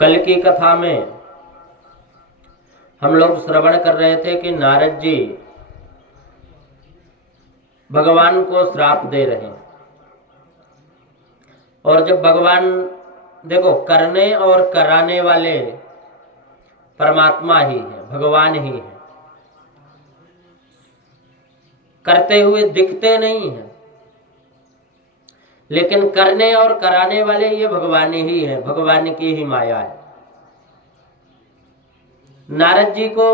कल की कथा में हम लोग श्रवण कर रहे थे कि नारद जी भगवान को श्राप दे रहे हैं। और जब भगवान, देखो, करने और कराने वाले परमात्मा ही है, भगवान ही है। करते हुए दिखते नहीं हैं, लेकिन करने और कराने वाले ये भगवान ही है, भगवान की ही माया है। नारद जी को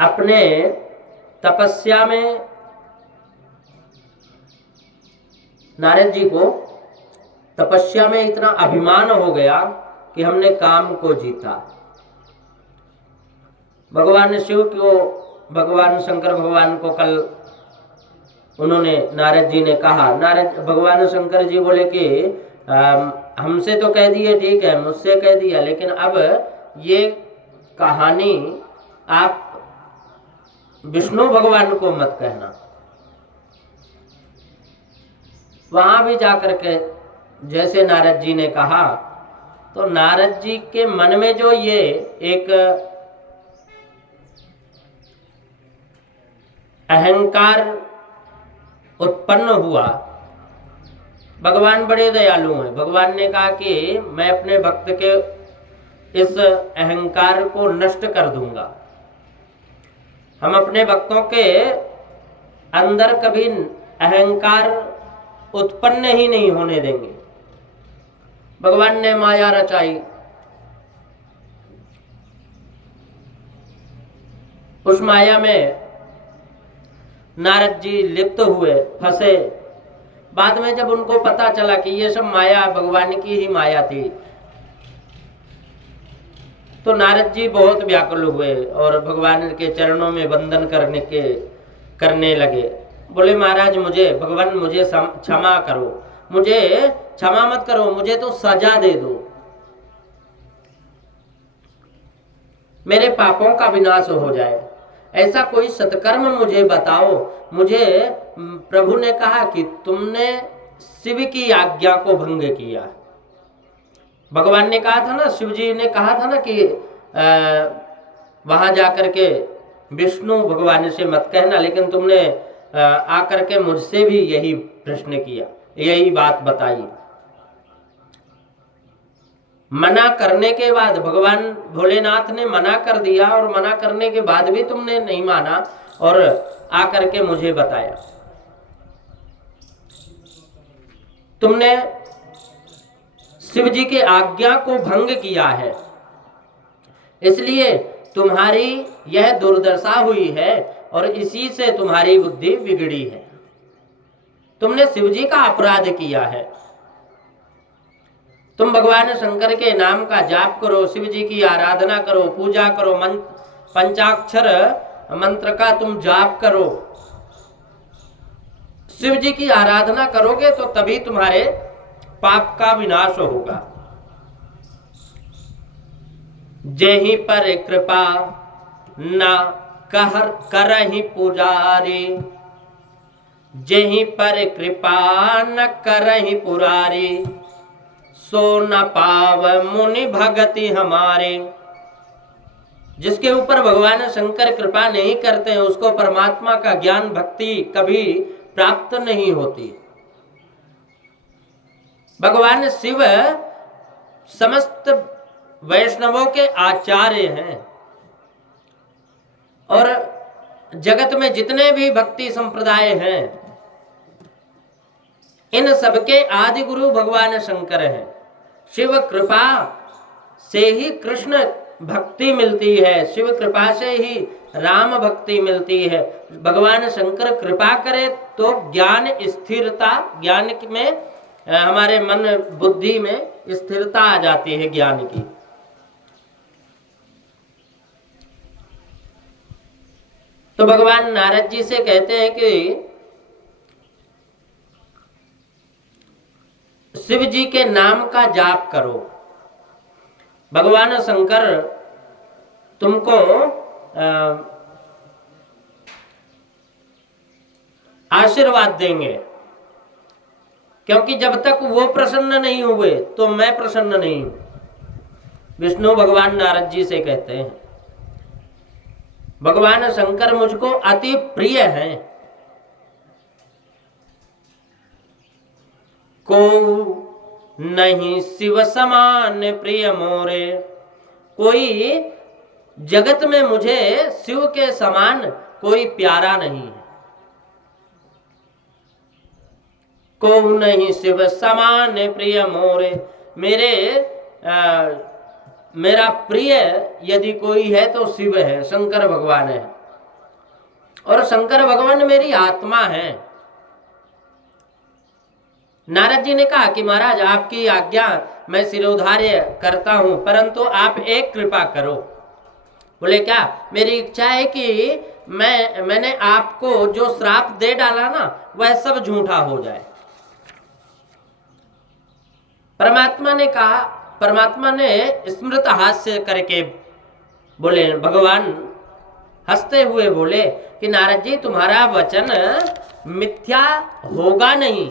अपने तपस्या में, नारद जी को तपस्या में इतना अभिमान हो गया कि हमने काम को जीता। भगवान शिव को, भगवान शंकर भगवान को कल उन्होंने, नारद जी ने कहा, भगवान शंकर जी बोले कि हमसे तो कह दिए, ठीक है, मुझसे कह दिया, लेकिन अब ये कहानी आप विष्णु भगवान को मत कहना। वहां भी जाकर के जैसे नारद जी ने कहा, तो नारद जी के मन में जो ये एक अहंकार उत्पन्न हुआ, भगवान बड़े दयालु हैं। भगवान ने कहा कि मैं अपने भक्त के इस अहंकार को नष्ट कर दूंगा। हम अपने भक्तों के अंदर कभी अहंकार उत्पन्न ही नहीं होने देंगे। भगवान ने माया रचाई, उस माया में नारद जी लिप्त हुए, फंसे। बाद में जब उनको पता चला कि ये सब माया भगवान की ही माया थी, तो नारद जी बहुत व्याकुल हुए और भगवान के चरणों में वंदन करने लगे। बोले, महाराज मुझे, भगवान मुझे क्षमा करो, मुझे क्षमा मत करो, मुझे तो सजा दे दो, मेरे पापों का विनाश हो जाए, ऐसा कोई सत्कर्म मुझे बताओ। मुझे प्रभु ने कहा कि तुमने शिव की आज्ञा को भंग किया। भगवान ने कहा था ना, शिव जी ने कहा था ना कि वहां जाकर के विष्णु भगवान से मत कहना, लेकिन तुमने आकर के मुझसे भी यही प्रश्न किया, यही बात बताई। मना करने के बाद, भगवान भोलेनाथ ने मना कर दिया और मना करने के बाद भी तुमने नहीं माना और आकर के मुझे बताया। तुमने शिव जी के आज्ञा को भंग किया है, इसलिए तुम्हारी यह दुर्दशा हुई है और इसी से तुम्हारी बुद्धि बिगड़ी है। तुमने शिव जी का अपराध किया है। तुम भगवान शंकर के नाम का जाप करो, शिव जी की आराधना करो, पूजा करो, पंचाक्षर मंत्र का तुम जाप करो। शिव जी की आराधना करोगे तो तभी तुम्हारे पाप का विनाश होगा। जेहि पर कृपा न करहि पुजारी, जेहि पर कृपा न करहि पुरारी, सो न पाव मुनि भगति हमारे। जिसके ऊपर भगवान शंकर कृपा नहीं करते हैं, उसको परमात्मा का ज्ञान भक्ति कभी प्राप्त नहीं होती। भगवान शिव समस्त वैष्णवों के आचार्य हैं और जगत में जितने भी भक्ति संप्रदाय हैं, इन सबके आदि गुरु भगवान शंकर हैं। शिव कृपा से ही कृष्ण भक्ति मिलती है, शिव कृपा से ही राम भक्ति मिलती है। भगवान शंकर कृपा करे तो ज्ञान स्थिरता, ज्ञान में हमारे मन बुद्धि में स्थिरता आ जाती है ज्ञान की। तो भगवान नारद जी से कहते हैं कि शिव जी के नाम का जाप करो, भगवान शंकर तुमको आशीर्वाद देंगे क्योंकि जब तक वो प्रसन्न नहीं हुए तो मैं प्रसन्न नहीं हूं। विष्णु भगवान नारद जी से कहते हैं, भगवान शंकर मुझको अति प्रिय हैं। को नहीं शिव समान प्रिय मोरे, कोई जगत में मुझे शिव के समान कोई प्यारा नहीं है। को नहीं शिव समान प्रिय मोरे, मेरा प्रिय यदि कोई है तो शिव है, शंकर भगवान है। और शंकर भगवान मेरी आत्मा है। नारद जी ने कहा कि महाराज आपकी आज्ञा मैं सिरोधार्य करता हूं, परंतु आप एक कृपा करो। बोले क्या? मेरी इच्छा है कि मैंने आपको जो श्राप दे डाला ना वह सब झूठा हो जाए। परमात्मा ने स्मृत हास्य करके बोले, भगवान हंसते हुए बोले कि नारद जी तुम्हारा वचन मिथ्या होगा नहीं,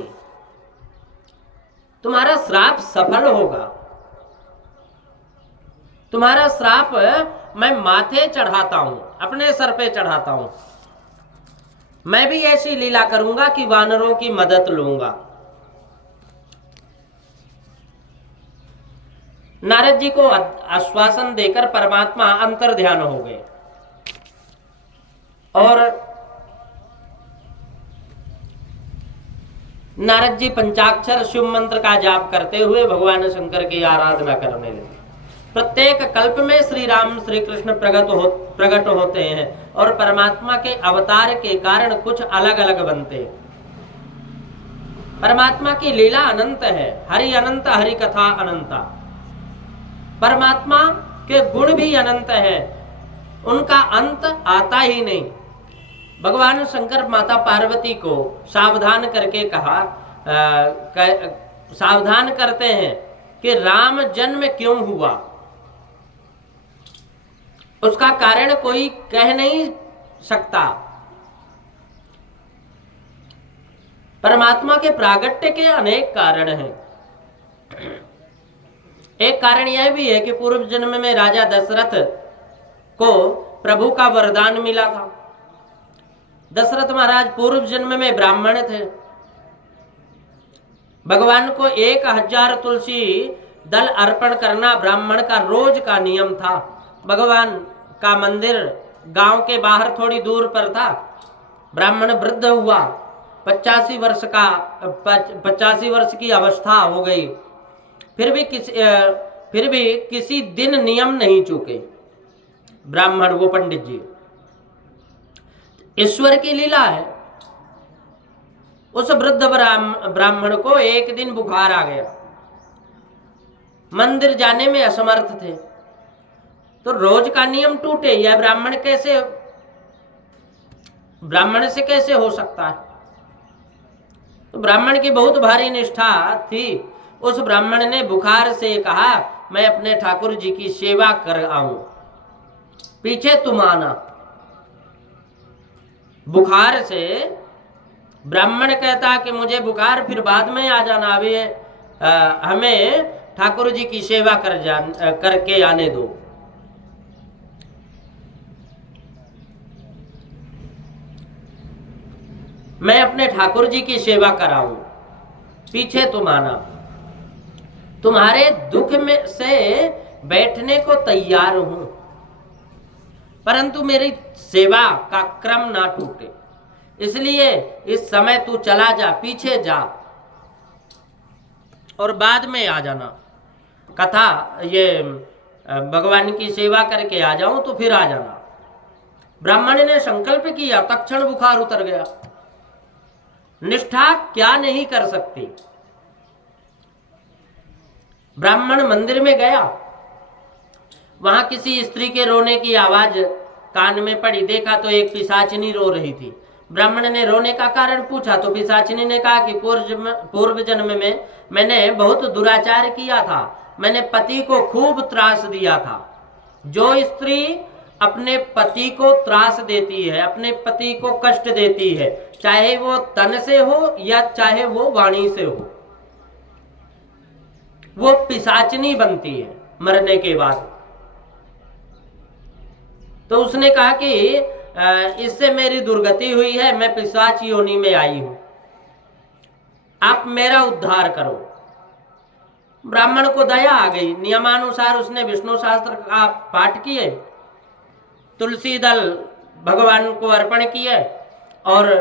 तुम्हारा श्राप सफल होगा। तुम्हारा श्राप मैं माथे चढ़ाता हूं, अपने सर पे चढ़ाता हूं। मैं भी ऐसी लीला करूंगा कि वानरों की मदद लूंगा। नारद जी को आश्वासन देकर परमात्मा अंतर ध्यान हो गए और नारद जी पंचाक्षर शिव मंत्र का जाप करते हुए भगवान शंकर की आराधना करने लगे। प्रत्येक कल्प में श्री राम श्री कृष्ण प्रकट होते हैं और परमात्मा के अवतार के कारण कुछ अलग अलग बनते हैं। परमात्मा की लीला अनंत है, हरि अनंत हरि कथा अनंता। परमात्मा के गुण भी अनंत है, उनका अंत आता ही नहीं। भगवान शंकर माता पार्वती को सावधान करके कहा, सावधान करते हैं कि राम जन्म क्यों हुआ, उसका कारण कोई कह नहीं सकता। परमात्मा के प्रागट्य के अनेक कारण हैं। एक कारण यह भी है कि पूर्व जन्म में राजा दशरथ को प्रभु का वरदान मिला था। दशरथ महाराज पूर्व जन्म में ब्राह्मण थे। भगवान को 1000 तुलसी दल अर्पण करना ब्राह्मण का रोज का नियम था। भगवान का मंदिर गांव के बाहर थोड़ी दूर पर था। ब्राह्मण वृद्ध हुआ, 85 वर्ष की अवस्था हो गई, फिर भी किसी दिन नियम नहीं चूके ब्राह्मण, वो पंडित जी। ईश्वर की लीला है। उस वृद्ध ब्राह्मण को एक दिन बुखार आ गया, मंदिर जाने में असमर्थ थे। तो रोज का नियम टूटे, यह ब्राह्मण से कैसे हो सकता है? तो ब्राह्मण की बहुत भारी निष्ठा थी। उस ब्राह्मण ने बुखार से कहा, मैं अपने ठाकुर जी की सेवा कर आऊं, पीछे तुम आना। बुखार से ब्राह्मण कहता कि मुझे बुखार, फिर बाद में आ जाना, अभी हमें ठाकुर जी की सेवा करके आने दो। मैं अपने ठाकुर जी की सेवा कराऊं, पीछे तुम आना। तुम्हारे दुख में से बैठने को तैयार हूं, परंतु मेरी सेवा का क्रम ना टूटे, इसलिए इस समय तू चला जा, पीछे जा और बाद में आ जाना। कथा ये भगवान की सेवा करके आ जाऊं तो फिर आ जाना। ब्राह्मण ने संकल्प किया, तत्क्षण बुखार उतर गया। निष्ठा क्या नहीं कर सकती। ब्राह्मण मंदिर में गया, वहां किसी स्त्री के रोने की आवाज कान में पड़ी। देखा तो एक पिशाचिनी रो रही थी। ब्राह्मण ने रोने का कारण पूछा तो पिशाचिनी ने कहा कि पूर्व जन्म में मैंने बहुत दुराचार किया था, मैंने पति को खूब त्रास दिया था। जो स्त्री अपने पति को त्रास देती है, अपने पति को कष्ट देती है, चाहे वो तन से हो या चाहे वो वाणी से हो, वो पिशाचनी बनती है मरने के बाद। तो उसने कहा कि इससे मेरी दुर्गति हुई है, मैं पिशाच योनि में आई हूं, आप मेरा उद्धार करो। ब्राह्मण को दया आ गई, नियमानुसार उसने विष्णु शास्त्र का पाठ किए, तुलसी दल भगवान को अर्पण किए और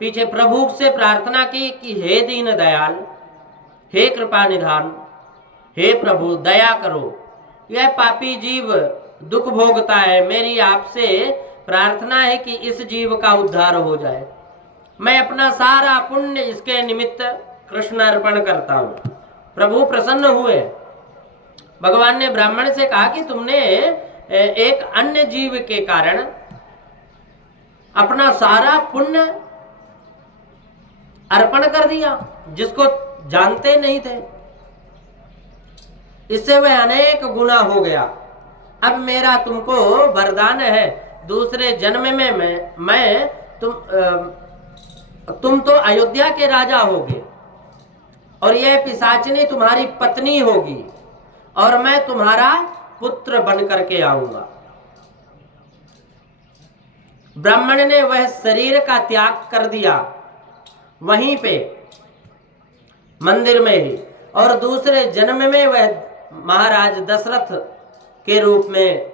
पीछे प्रभु से प्रार्थना की कि हे दीन दयाल, हे कृपा निधान, हे प्रभु दया करो, यह पापी जीव दुख भोगता है, मेरी आपसे प्रार्थना है कि इस जीव का उद्धार हो जाए, मैं अपना सारा पुण्य इसके निमित्त कृष्ण अर्पण करता हूं। प्रभु प्रसन्न हुए। भगवान ने ब्राह्मण से कहा कि तुमने एक अन्य जीव के कारण अपना सारा पुण्य अर्पण कर दिया जिसको जानते नहीं थे, इससे वह अनेक गुना हो गया। अब मेरा तुमको वरदान है, दूसरे जन्म में मैं तुम तो अयोध्या के राजा होगे और यह पिशाचिनी तुम्हारी पत्नी होगी और मैं तुम्हारा पुत्र बन करके आऊंगा। ब्राह्मण ने वह शरीर का त्याग कर दिया वहीं पे मंदिर में ही, और दूसरे जन्म में वह महाराज दशरथ के रूप में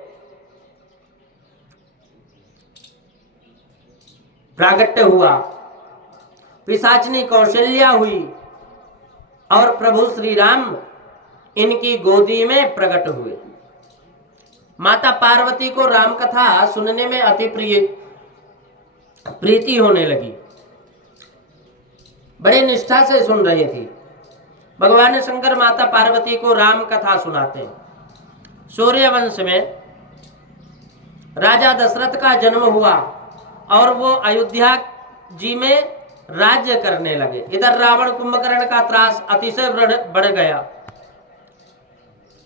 प्रागट्य हुआ, पिशाचिनी कौशल्या हुई और प्रभु श्री राम इनकी गोदी में प्रकट हुए। माता पार्वती को राम कथा सुनने में अति प्रीति होने लगी, बड़े निष्ठा से सुन रही थी। भगवान शंकर माता पार्वती को राम कथा सुनाते हैं। सूर्यवंश में राजा दशरथ का जन्म हुआ और वो अयोध्या जी में राज्य करने लगे। इधर रावण कुंभकर्ण का त्रास अतिशय बढ़ गया।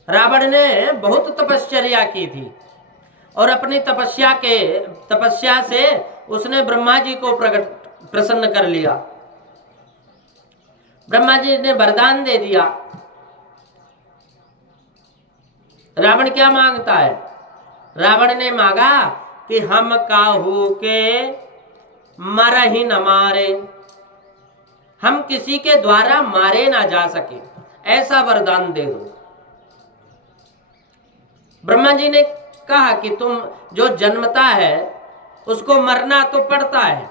रावण ने बहुत तपश्चर्या की थी और अपनी तपस्या से उसने ब्रह्मा जी को प्रसन्न कर लिया। ब्रह्मा जी ने वरदान दे दिया। रावण क्या मांगता है? रावण ने मांगा कि हम काहू के मर ही न मारे, हम किसी के द्वारा मारे ना जा सके, ऐसा वरदान दे दो। ब्रह्मा जी ने कहा कि तुम जो जन्मता है उसको मरना तो पड़ता है,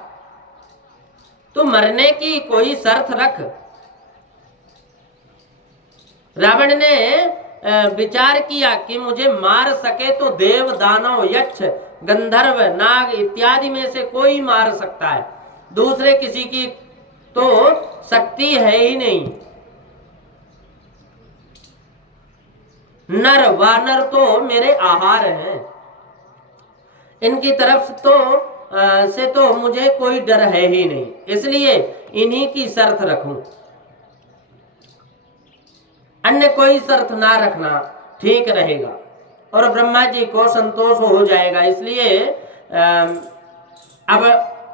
तो मरने की कोई शर्त रख। रावण ने विचार किया कि मुझे मार सके तो देव दानव यक्ष गंधर्व नाग इत्यादि में से कोई मार सकता है, दूसरे किसी की तो शक्ति है ही नहीं। नर वानर तो मेरे आहार हैं, इनकी तरफ से तो मुझे कोई डर है ही नहीं, इसलिए इन्हीं की शर्त रखूं, अन्य कोई शर्त ना रखना ठीक रहेगा और ब्रह्मा जी को संतोष हो जाएगा। इसलिए अब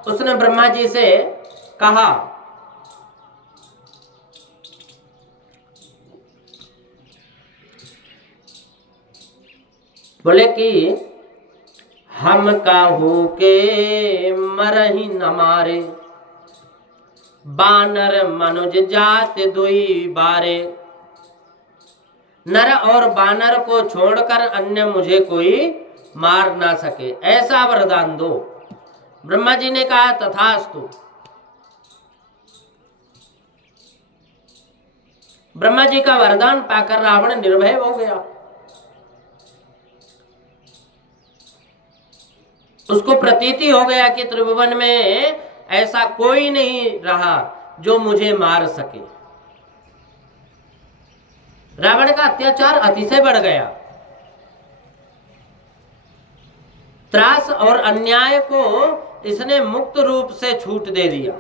उसने ब्रह्मा जी से कहा, बोले कि हम काहू के मर ही न मारे, बानर मनुज जात दुई बारे, नर और बानर को छोड़कर अन्य मुझे कोई मार ना सके, ऐसा वरदान दो। ब्रह्मा जी ने कहा तथास्तु। ब्रह्मा जी का वरदान पाकर रावण निर्भय हो गया। उसको प्रतीति हो गया कि त्रिभुवन में ऐसा कोई नहीं रहा जो मुझे मार सके। रावण का अत्याचार अतिशय बढ़ गया। त्रास और अन्याय को इसने मुक्त रूप से छूट दे दिया।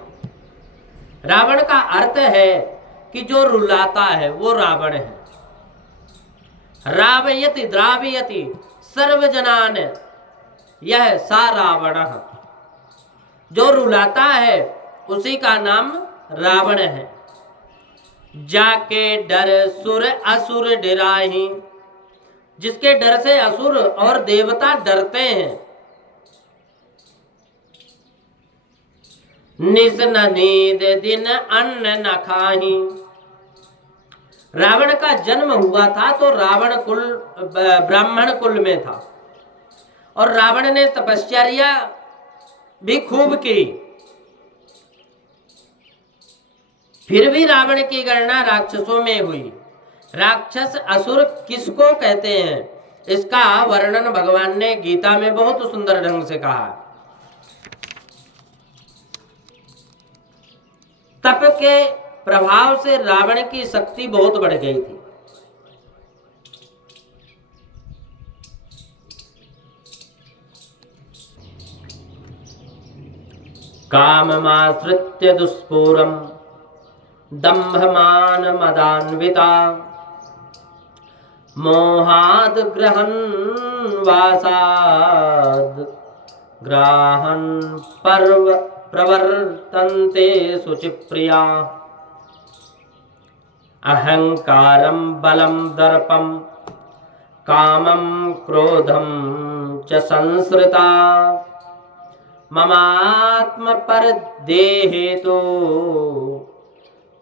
रावण का अर्थ है कि जो रुलाता है वो रावण है। रावयति द्रावयति सर्वजनान यह सा रावण, जो रुलाता है उसी का नाम रावण है। जाके डर सुर असुर डराही, जिसके डर से असुर और देवता डरते हैं। निस न नींद दिन अन्न न खाही, रावण का जन्म हुआ था तो रावण कुल ब्राह्मण कुल में था और रावण ने तपश्चर्या भी खूब की, फिर भी रावण की गणना राक्षसों में हुई। राक्षस असुर किसको कहते हैं, इसका वर्णन भगवान ने गीता में बहुत सुंदर ढंग से कहा। तप के प्रभाव से रावण की शक्ति बहुत बढ़ गई थी। काममाश्रित्य दुष्पूरम दंभमान मदान्विता, मोहाद ग्रहण वासाद ग्राहन पर्व प्रवर्तन्ते शुचिप्रिया, अहंकारं बलं दर्पं कामं क्रोधं च संश्रिता, ममात्म पर देहेतो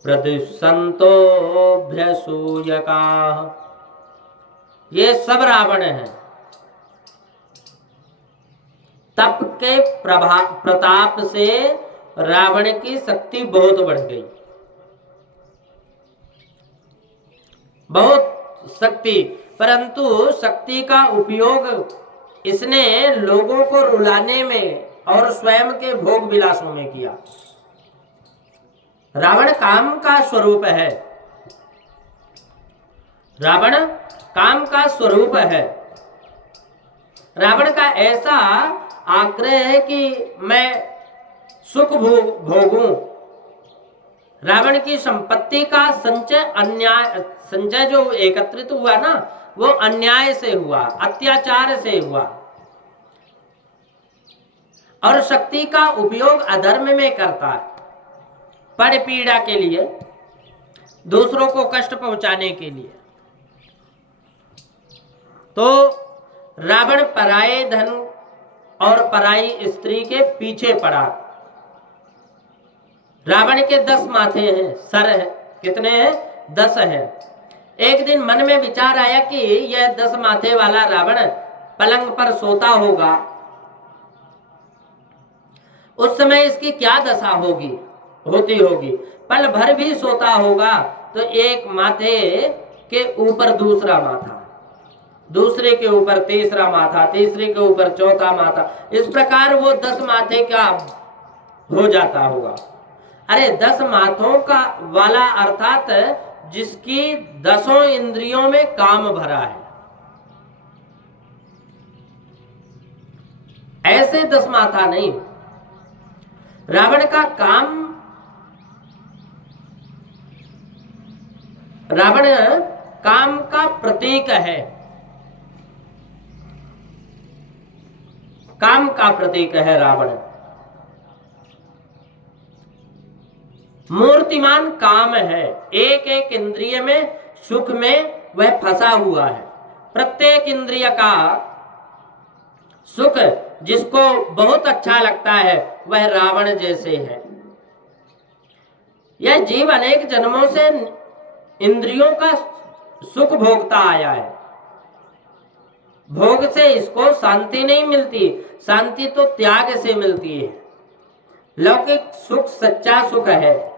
प्रदुषंतो भ्यसूयका। ये सब रावण हैं। तप के प्रताप से रावण की शक्ति बहुत बढ़ गई, बहुत शक्ति, परंतु शक्ति का उपयोग इसने लोगों को रुलाने में और स्वयं के भोग विलासों में किया। रावण काम का स्वरूप है, रावण काम का स्वरूप है। रावण का ऐसा आग्रह है कि मैं सुख भोगूं। रावण की संपत्ति का संचय जो एकत्रित हुआ ना, वो अन्याय से हुआ, अत्याचार से हुआ, और शक्ति का उपयोग अधर्म में करता है, पर पीड़ा के लिए, दूसरों को कष्ट पहुंचाने के लिए। तो रावण पराये धन और पराई स्त्री के पीछे पड़ा। रावण के 10 माथे हैं, सर है, कितने हैं? 10 हैं। एक दिन मन में विचार आया कि यह 10 माथे वाला रावण पलंग पर सोता होगा, उस समय इसकी क्या दशा होती होगी। पल भर भी सोता होगा तो एक माथे के ऊपर दूसरा माथा, दूसरे के ऊपर तीसरा माथा, तीसरे के ऊपर चौथा माथा, इस प्रकार वो 10 माथे का हो जाता होगा। अरे 10 माथों का वाला अर्थात जिसकी 10 इंद्रियों में काम भरा है, ऐसे 10 माथा नहीं। रावण का काम, रावण काम का प्रतीक है, काम का प्रतीक है रावण। मूर्तिमान काम है, एक एक इंद्रिय में, सुख में वह फंसा हुआ है। प्रत्येक इंद्रिय का सुख जिसको बहुत अच्छा लगता है वह रावण जैसे है। यह जीव अनेक जन्मों से इंद्रियों का सुख भोगता आया है। भोग से इसको शांति नहीं मिलती, शांति तो त्याग से मिलती है। लौकिक सुख सच्चा सुख है,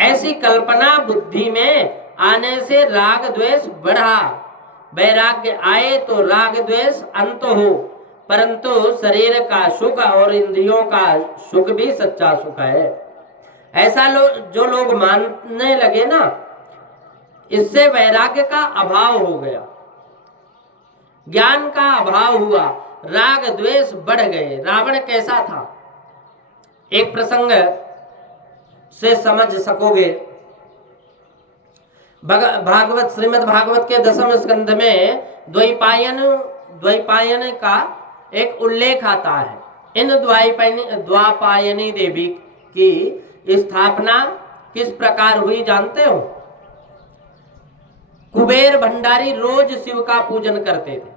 ऐसी कल्पना बुद्धि में आने से राग द्वेष बढ़ा। वैराग्य आए तो राग द्वेष अंत हो, परंतु शरीर का सुख और इंद्रियों का सुख भी सच्चा सुख है। ऐसा जो लोग मानने लगे ना, इससे वैराग्य का अभाव हो गया, ज्ञान का अभाव हुआ, राग द्वेष बढ़ गए। रावण कैसा था, एक प्रसंग से समझ सकोगे। भागवत, श्रीमद् भागवत के 10वें स्कंध में द्वैपायन का एक उल्लेख आता है। इन द्वापायनी देवी की स्थापना किस प्रकार हुई जानते हो? कुबेर भंडारी रोज शिव का पूजन करते थे।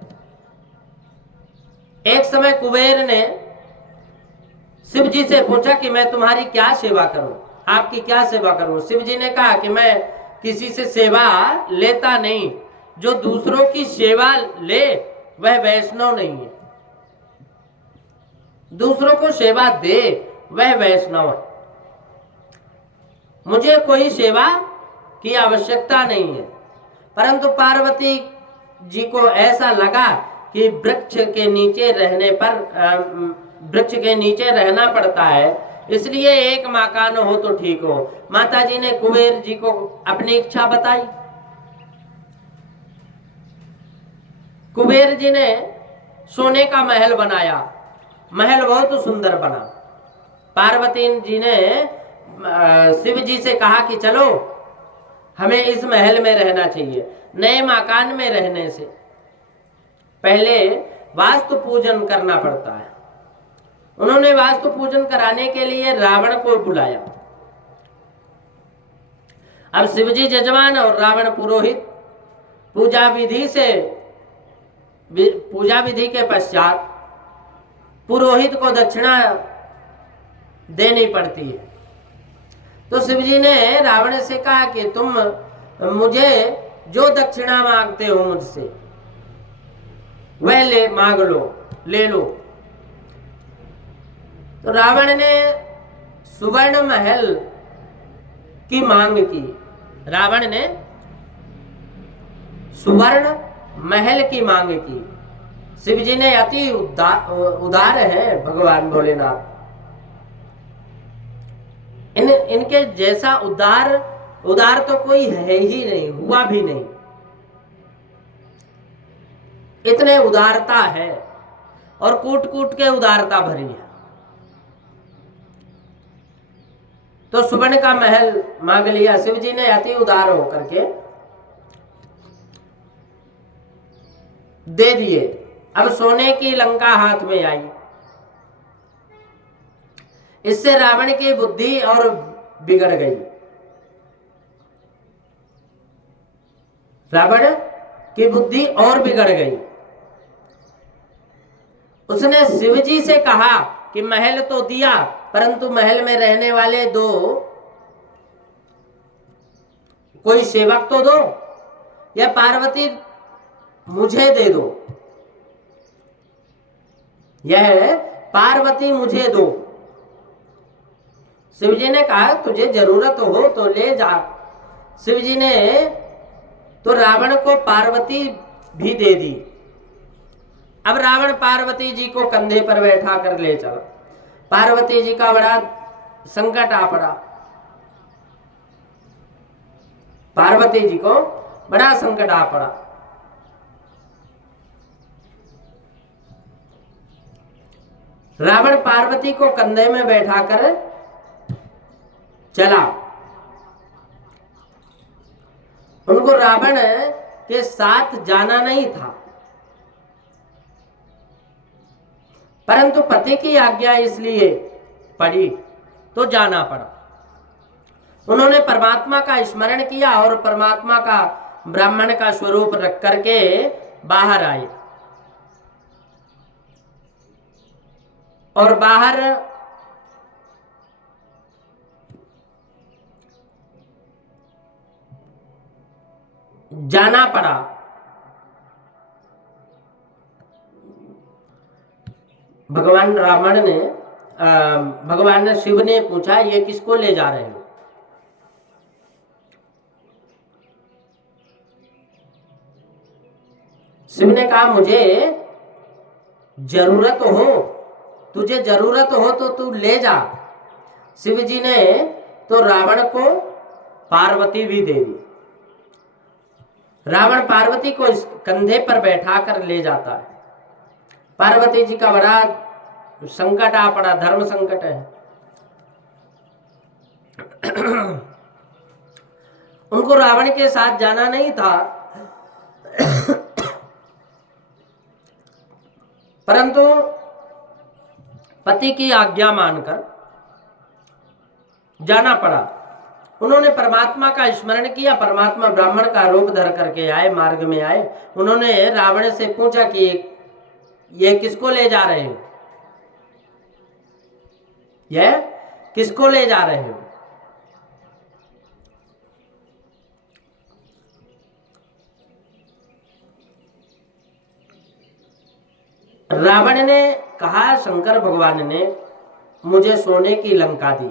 एक समय कुबेर ने शिव जी से पूछा कि मैं तुम्हारी क्या सेवा करूं, आपकी क्या सेवा करूं? शिव जी ने कहा कि मैं किसी से सेवा लेता नहीं, जो दूसरों की सेवा ले वह वैष्णव नहीं है, दूसरों को सेवा दे वह वैष्णव है। मुझे कोई सेवा की आवश्यकता नहीं है। परंतु पार्वती जी को ऐसा लगा कि वृक्ष के नीचे रहने पर वृक्ष के नीचे रहना पड़ता है, इसलिए एक मकान हो तो ठीक हो। माता जी ने कुबेर जी को अपनी इच्छा बताई। कुबेर जी ने सोने का महल बनाया, महल बहुत सुंदर बना। पार्वती जी ने शिव जी से कहा कि चलो हमें इस महल में रहना चाहिए। नए मकान में रहने से पहले वास्तु पूजन करना पड़ता है। उन्होंने वास्तु पूजन कराने के लिए रावण को बुलाया। अब शिवजी जजमान और रावण पुरोहित। पूजा विधि के पश्चात पुरोहित को दक्षिणा देनी पड़ती है। तो शिवजी ने रावण से कहा कि तुम मुझे जो दक्षिणा मांगते हो मुझसे वह मांग लो, ले लो। तो रावण ने सुवर्ण महल की मांग की। रावण ने सुवर्ण महल की मांग की। शिवजी ने अति उदार है भगवान भोलेनाथ। इनके जैसा उदार तो कोई है ही नहीं, हुआ भी नहीं। इतने उदारता है और कूट कूट के उदारता भरी है। तो सुवर्ण का महल मांग लिया। शिवजी ने अति उदार होकर के दे दिए। अब सोने की लंका हाथ में आई। इससे रावण की बुद्धि और बिगड़ गई। रावण की बुद्धि और बिगड़ गई। उसने शिवजी से कहा कि महल तो दिया, परंतु महल में रहने वाले दो कोई सेवक तो दो, या पार्वती मुझे दे दो, यह पार्वती मुझे दो। शिवजी ने कहा तुझे जरूरत हो तो ले जा। शिवजी ने तो रावण को पार्वती भी दे दी। अब रावण पार्वती जी को कंधे पर बैठा कर ले चला। पार्वती जी का बड़ा संकट आ पड़ा। पार्वती जी को बड़ा संकट आ पड़ा। रावण पार्वती को कंधे में बैठा कर चला। उनको रावण के साथ जाना नहीं था, परंतु पति की आज्ञा इसलिए पड़ी तो जाना पड़ा। उन्होंने परमात्मा का स्मरण किया और परमात्मा का ब्राह्मण का स्वरूप रख करके बाहर आए। और बाहर जाना पड़ा। भगवान शिव ने पूछा ये किसको ले जा रहे हो? शिव ने कहा मुझे जरूरत हो, तुझे जरूरत हो तो तू ले जा। शिव जी ने तो रावण को पार्वती भी दे दी। रावण पार्वती को इस कंधे पर बैठा कर ले जाता है। पार्वती जी का बड़ा संकट आ पड़ा, धर्म संकट है। उनको रावण के साथ जाना नहीं था, परंतु पति की आज्ञा मानकर जाना पड़ा। उन्होंने परमात्मा का स्मरण किया, परमात्मा ब्राह्मण का रूप धर करके आए, मार्ग में आए। उन्होंने रावण से पूछा कि ये किसको ले जा रहे हो, यह किसको ले जा रहे हो। रावण ने कहा, शंकर भगवान ने मुझे सोने की लंका दी।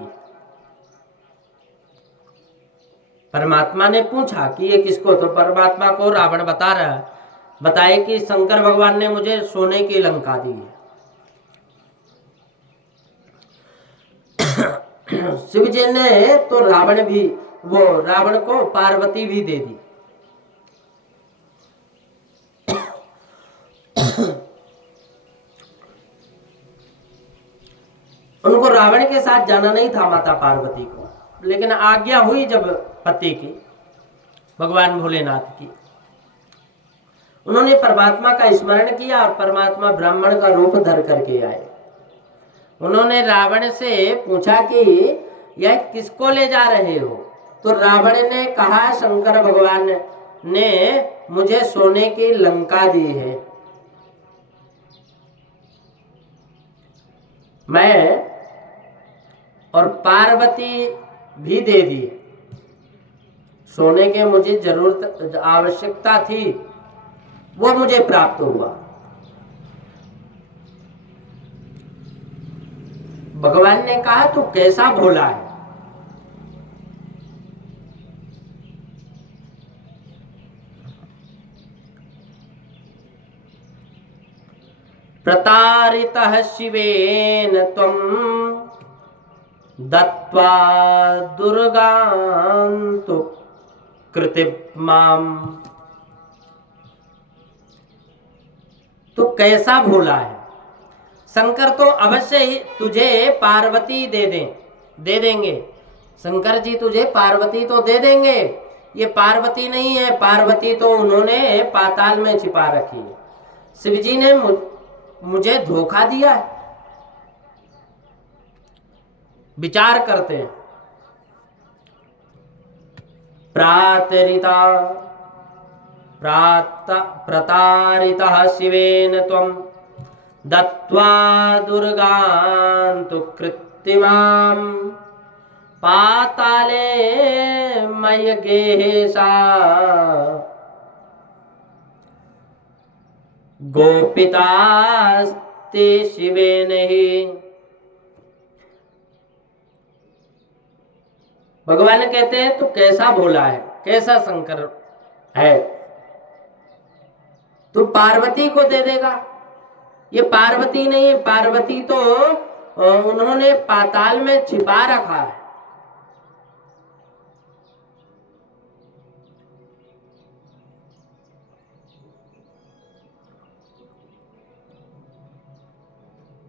परमात्मा ने पूछा कि ये किसको, तो परमात्मा को रावण बताए कि शंकर भगवान ने मुझे सोने की लंका दी है। शिव जी ने तो रावण को पार्वती भी दे दी। उनको रावण के साथ जाना नहीं था माता पार्वती को, लेकिन आज्ञा हुई जब पति की, भगवान भोलेनाथ की। उन्होंने परमात्मा का स्मरण किया और परमात्मा ब्राह्मण का रूप धर करके आए। उन्होंने रावण से पूछा कि यह किसको ले जा रहे हो, तो रावण ने कहा, शंकर भगवान ने मुझे सोने की लंका दी है, मैं और पार्वती भी दे दी। सोने के मुझे जरूरत आवश्यकता थी, वो मुझे प्राप्त हुआ। भगवान ने कहा, तू कैसा भोला है। प्रतारितः शिवेन त्वं दत्वा दुर्गान्तु कृतिमाम। तू कैसा भोला है। शंकर तो अवश्य ही तुझे पार्वती दे देंगे। शंकर जी तुझे पार्वती तो दे देंगे। ये पार्वती नहीं है, पार्वती तो उन्होंने पाताल में छिपा रखी है। शिव जी ने मुझे धोखा दिया है। विचार करते हैं। प्रतारितः शिवेन त्वं दत्वा दुर्गान्तु कृत्तिमां पाताले मयगेशा गोपितास्ते शिवेन ही। भगवान कहते हैं तू कैसा भोला है, कैसा शंकर है, तू पार्वती को दे देगा। ये पार्वती नहीं है, पार्वती तो उन्होंने पाताल में छिपा रखा है।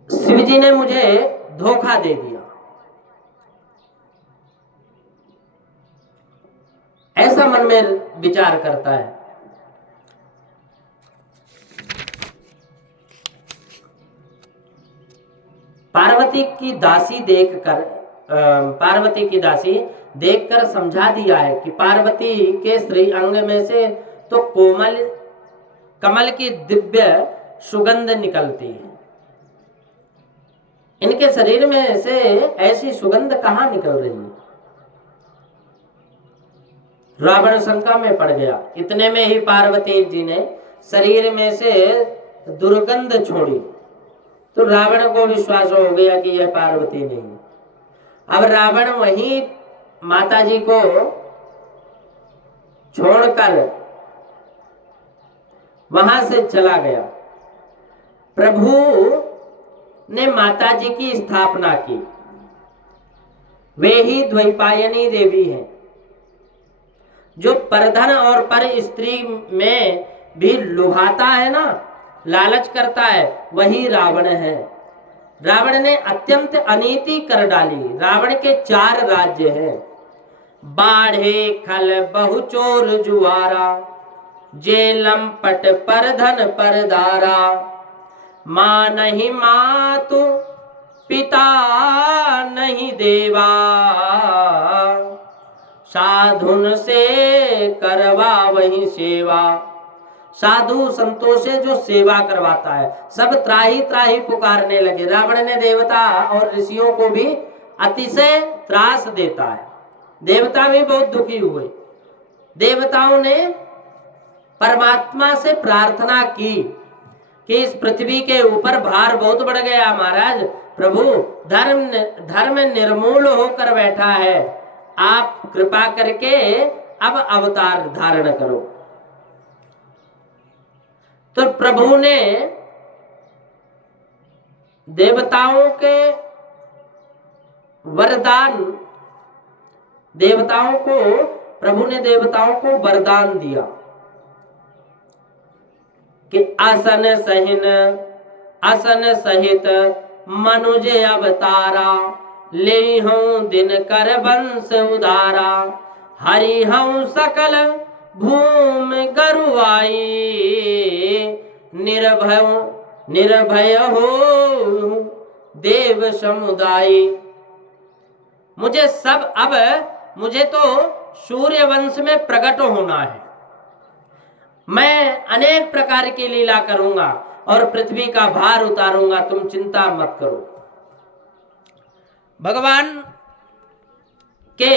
शिव जी ने मुझे धोखा दे दिया। ऐसा मन में विचार करता है। पार्वती की दासी देखकर समझा दिया है कि पार्वती के श्री अंग में से तो कमल की दिव्य सुगंध निकलती है। इनके शरीर में से ऐसी सुगंध कहाँ निकल रही है। रावण शंका में पड़ गया। इतने में ही पार्वती जी ने शरीर में से दुर्गंध छोड़ी, तो रावण को विश्वास हो गया कि यह पार्वती नहीं। अब रावण वहीं माता जी को छोड़कर वहां से चला गया। प्रभु ने माता जी की स्थापना की। वे ही द्वैपायनी देवी हैं। जो परधन और पर स्त्री में भी लुभाता है ना, लालच करता है, वही रावण है। रावण ने अत्यंत अनीति कर डाली। रावण के 4 राज्य हैं। बाढ़े खल बहुचोर जुआरा, जेलम पट परधन परदारा। माँ नहीं मातु पिता नहीं देवा, साधुन से करवा वही सेवा। साधु संतों से जो सेवा करवाता है। सब त्राही त्राही पुकारने लगे। रावण ने देवता और ऋषियों को भी अतिशय त्रास देता है। देवता भी बहुत दुखी हुए। देवताओं ने परमात्मा से प्रार्थना की कि इस पृथ्वी के ऊपर भार बहुत बढ़ गया महाराज। प्रभु धर्म निर्मूल होकर बैठा है, आप कृपा करके अब अवतार धारण करो। तो प्रभु ने देवताओं के वरदान, प्रभु ने देवताओं को वरदान दिया कि आसन सहित मनुज अवतारा, ले हूं दिन कर वंश उदारा, हरि हूं सकल भूमि गरुआई, निर्भय हो देव समुदायी। मुझे तो सूर्य वंश में प्रकट होना है। मैं अनेक प्रकार की लीला करूंगा और पृथ्वी का भार उतारूंगा, तुम चिंता मत करो। भगवान के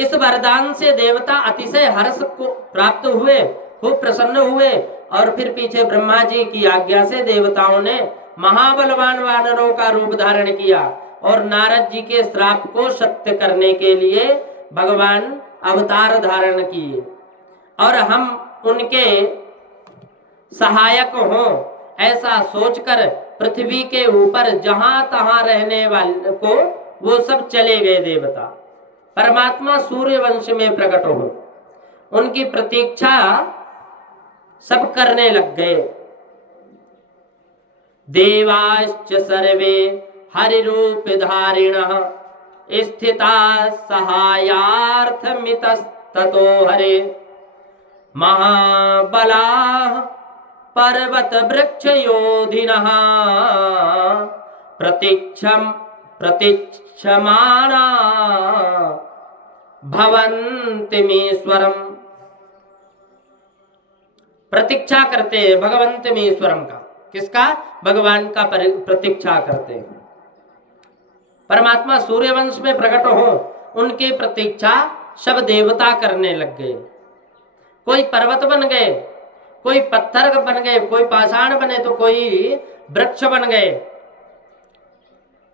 इस वरदान से देवता अतिशय हर्ष को प्राप्त हुए, खूब प्रसन्न हुए। और फिर पीछे ब्रह्मा जी की आज्ञा से देवताओं ने महाबलवान वानरों का रूप धारण किया और नारद जी के श्राप को सत्य करने के लिए भगवान अवतार धारण किए। और हम उनके सहायक हों ऐसा सोचकर पृथ्वी के ऊपर जहां तहां रहने वाले को वो सब चले गए देवता। परमात्मा सूर्य वंश में प्रकट हो, उनकी प्रतीक्षा सब करने लग गए। देवाश्च सर्वे हरि रूप धारिणः, स्थिता सहायार्थमितस्ततो हरे, महाबलाः पर्वत वृक्ष योधिनः, प्रतीक्षमाना भवन्तिमीश्वरम्। प्रतीक्षा करते हैं भगवंतमीश्वरम का। किसका? भगवान का प्रतीक्षा करते हैं। परमात्मा सूर्यवंश में प्रकट हो, उनकी प्रतीक्षा सब देवता करने लग गए। कोई पर्वत बन गए, कोई पत्थर बन गए, कोई पाषाण बने तो कोई वृक्ष बन गए।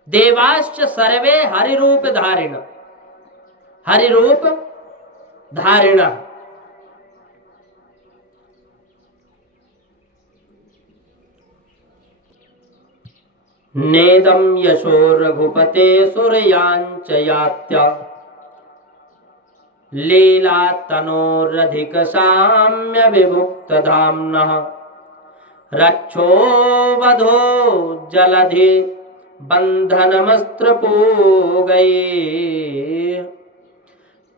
देवाश्च सर्वे हरि रूप धारिण, हरि रूप धारिण। नेदं यशो रघुपते सूर्यांच यात्य, लीला तनोरधिक साम्य विमुक्त धाम्नः, रक्षो वधो जलधि बंधनमस्त्रपूगै,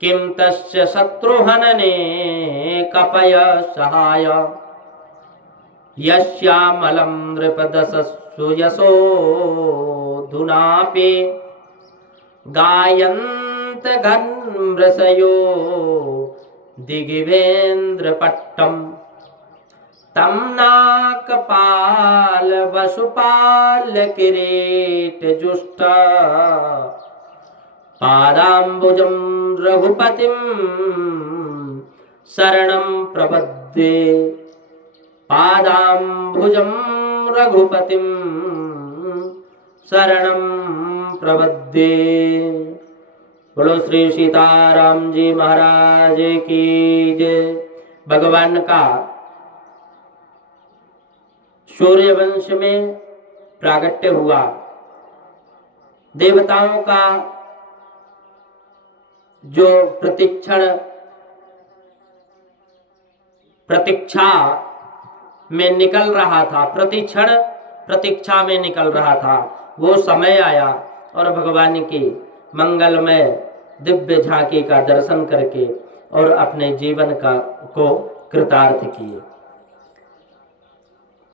किं तस्य शत्रुहनने कपय सहाय, यस्यामलं नृपदशसु यशोधुनापि, गायन्त घनमृषयो दिगिवेन्द्रपट्टम्, तं नाकपाल वसुपाल किरीटजुष्ट, पादाम्बुजं रघुपतिं शरणं प्रपद्ये, पादाम्बुजं रघुपतिं शरणं प्रपद्ये। बोलो श्री सीताराम जी महाराज की जय। भगवान का सूर्यवंश में प्रागट्य हुआ। देवताओं का जो प्रतीक्षा में निकल रहा था, प्रतिक्षण प्रतीक्षा में निकल रहा था, वो समय आया और भगवान की मंगलमय दिव्य झांकी का दर्शन करके और अपने जीवन को कृतार्थ किए।